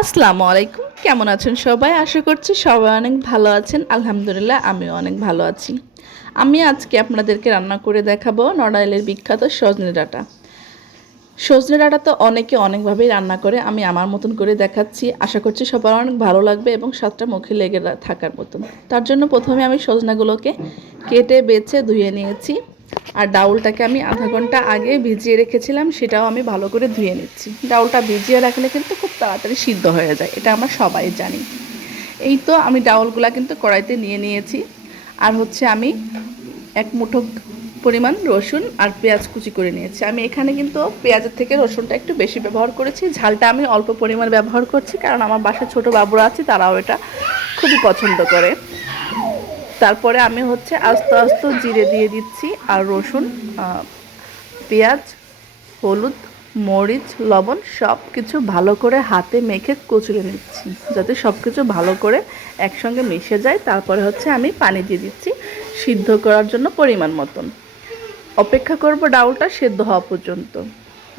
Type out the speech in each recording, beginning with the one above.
আসসালামু আলাইকুম। কেমন আছেন সবাই? আশা করছি সবাই অনেক ভালো আছেন। আলহামদুলিল্লাহ আমিও অনেক ভালো আছি। আমি আজকে আপনাদেরকে রান্না করে দেখাবো নড়াইলের বিখ্যাত সজনে ডাঁটা। সজনে ডাঁটা তো অনেকে অনেকভাবেই রান্না করে, আমি আমার মতন করে দেখাচ্ছি। আশা করছি সবার অনেক ভালো লাগবে এবং স্বাদটা মুখে লেগে থাকার মতন। তার জন্য প্রথমে আমি সজনাগুলোকে কেটে বেছে ধুয়ে নিয়েছি। আর ডাউলটাকে আমি আধা ঘন্টা আগে ভিজিয়ে রেখেছিলাম, সেটাও আমি ভালো করে ধুয়ে নিচ্ছি। ডাউলটা ভিজিয়ে রাখলে কিন্তু খুব তাড়াতাড়ি সিদ্ধ হয়ে যায়, এটা আমরা সবাই জানি। এই তো আমি ডাউলগুলা কিন্তু কড়াইতে নিয়ে নিয়েছি। আর হচ্ছে আমি এক মুঠো পরিমাণ রসুন আর পেঁয়াজ কুচি করে নিয়েছি। আমি এখানে কিন্তু পেঁয়াজের থেকে রসুনটা একটু বেশি ব্যবহার করেছি, ঝালটা আমি অল্প পরিমাণ ব্যবহার করছি, কারণ আমার বাসায় ছোটো বাবুরা আছে, তারাও এটা খুবই পছন্দ করে। তারপরে আমি হচ্ছে আস্তে আস্তে জিরে দিয়ে দিচ্ছি, আর রসুন, পেঁয়াজ, হলুদ, মরিচ, লবণ সব কিছু ভালো করে হাতে মেখে কচলে নিচ্ছি, যাতে সব কিছু ভালো করে একসঙ্গে মিশে যায়। তারপরে হচ্ছে আমি পানি দিয়ে দিচ্ছি সিদ্ধ করার জন্য পরিমাণ মতন। অপেক্ষা করব ডাউলটা সিদ্ধ হওয়া পর্যন্ত।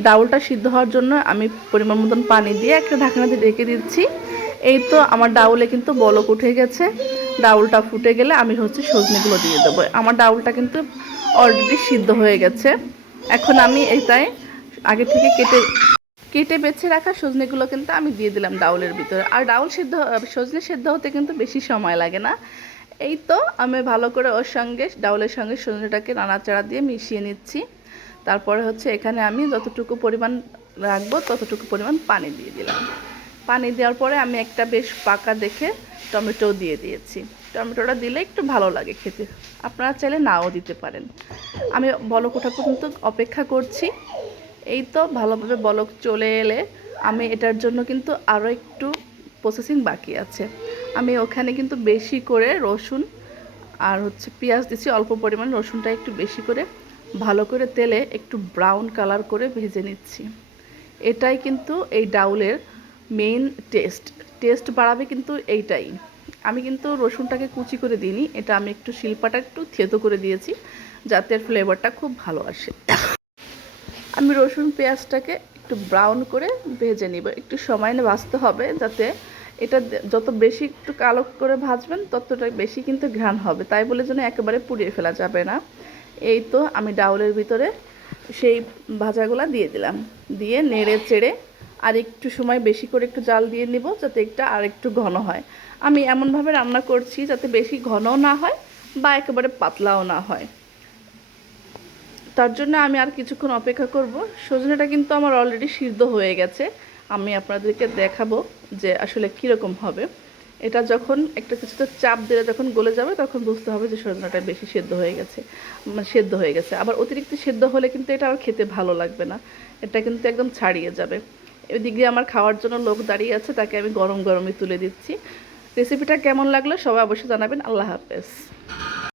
ডাউলটা সিদ্ধ হওয়ার জন্য আমি পরিমাণ মতন পানি দিয়ে একটা ঢাকনা দিয়ে ঢেকে দিচ্ছি। এই তো আমার ডাউলে কিন্তু বলক উঠে গেছে। ডাউলটা ফুটে গেলে আমি হচ্ছে সজনেগুলো দিয়ে দেবো। আমার ডাউলটা কিন্তু অলরেডি সিদ্ধ হয়ে গেছে। এখন আমি এটাই আগে থেকে কেটে কেটে বেছে রাখা সজনেগুলো কিন্তু আমি দিয়ে দিলাম ডাউলের ভিতরে। আর ডাউল সিদ্ধ, সজনে সিদ্ধ হতে কিন্তু বেশি সময় লাগে না। এই তো আমি ভালো করে ওর সঙ্গে ডাউলের সঙ্গে সজনেটাকে নাড়াচাড়া দিয়ে মিশিয়ে নিচ্ছি। তারপরে হচ্ছে এখানে আমি যতটুকু পরিমাণ রাখবো ততটুকু পরিমাণ পানি দিয়ে দিলাম। পানি দেওয়ার পরে আমি একটা বেশ পাকা দেখে টমেটো দিয়ে দিয়েছি। টমেটোটা দিলে একটু ভালো লাগে খেতে, আপনারা চাইলে নাও দিতে পারেন। আমি বলক ওঠা পর্যন্ত অপেক্ষা করছি। এই তো ভালোভাবে বলক চলে এলে আমি এটার জন্য কিন্তু আরও একটু প্রসেসিং বাকি আছে। আমি ওখানে কিন্তু বেশি করে রসুন আর হচ্ছে পেঁয়াজ দিচ্ছি, অল্প পরিমাণ রসুনটা একটু বেশি করে ভালো করে তেলে একটু ব্রাউন কালার করে ভেজে নিচ্ছি। এটাই কিন্তু এই ডাউলের মেইন টেস্ট বাড়াবে কিন্তু এইটাই। আমি কিন্তু রসুনটাকে কুচি করে দিইনি, এটা আমি একটু শিলপাটা একটু থেতো করে দিয়েছি, যাতে ফ্লেভারটা খুব ভালো আসে। আমি রসুন পেঁয়াজটাকে একটু ব্রাউন করে ভেজে নিব। একটু সময় নিয়ে ভাজতে হবে, যাতে এটা যত বেশি একটু কালো করে ভাজবেন ততটা বেশি কিন্তু ঘ্রাণ হবে, তাই বলে যেন একেবারে পুড়িয়ে ফেলা যাবে না। এই তো আমি ডাউলের ভিতরে সেই ভাজাগুলো দিয়ে দিলাম, দিয়ে নেড়ে চেড়ে আর একটু সময় বেশি করে একটু জাল দিয়ে নিব, যাতে এটা আর একটু ঘন হয়। আমি এমনভাবে রান্না করছি যাতে বেশি ঘনও না হয় বা একেবারে পাতলাও না হয়। তার জন্য আমি আর কিছুক্ষণ অপেক্ষা করব। সজনেটা কিন্তু আমার অলরেডি সিদ্ধ হয়ে গেছে। আমি আপনাদেরকে দেখাবো যে আসলে কীরকম হবে। এটা যখন একটা কিছুতে চাপ দিলে যখন গলে যাবে তখন বুঝতে হবে যে সজনাটা বেশি সেদ্ধ হয়ে গেছে, সেদ্ধ হয়ে গেছে। আবার অতিরিক্ত সেদ্ধ হলে কিন্তু এটা আর খেতে ভালো লাগবে না, এটা কিন্তু একদম ছাড়িয়ে যাবে। এদিকে আমার খাওয়ার জন্য লোক দাঁড়িয়ে আছে, তাকে আমি গরম গরমই তুলে দিচ্ছি। রেসিপিটা কেমন লাগলো সবাই অবশ্যই জানাবেন। আল্লাহ হাফেজ।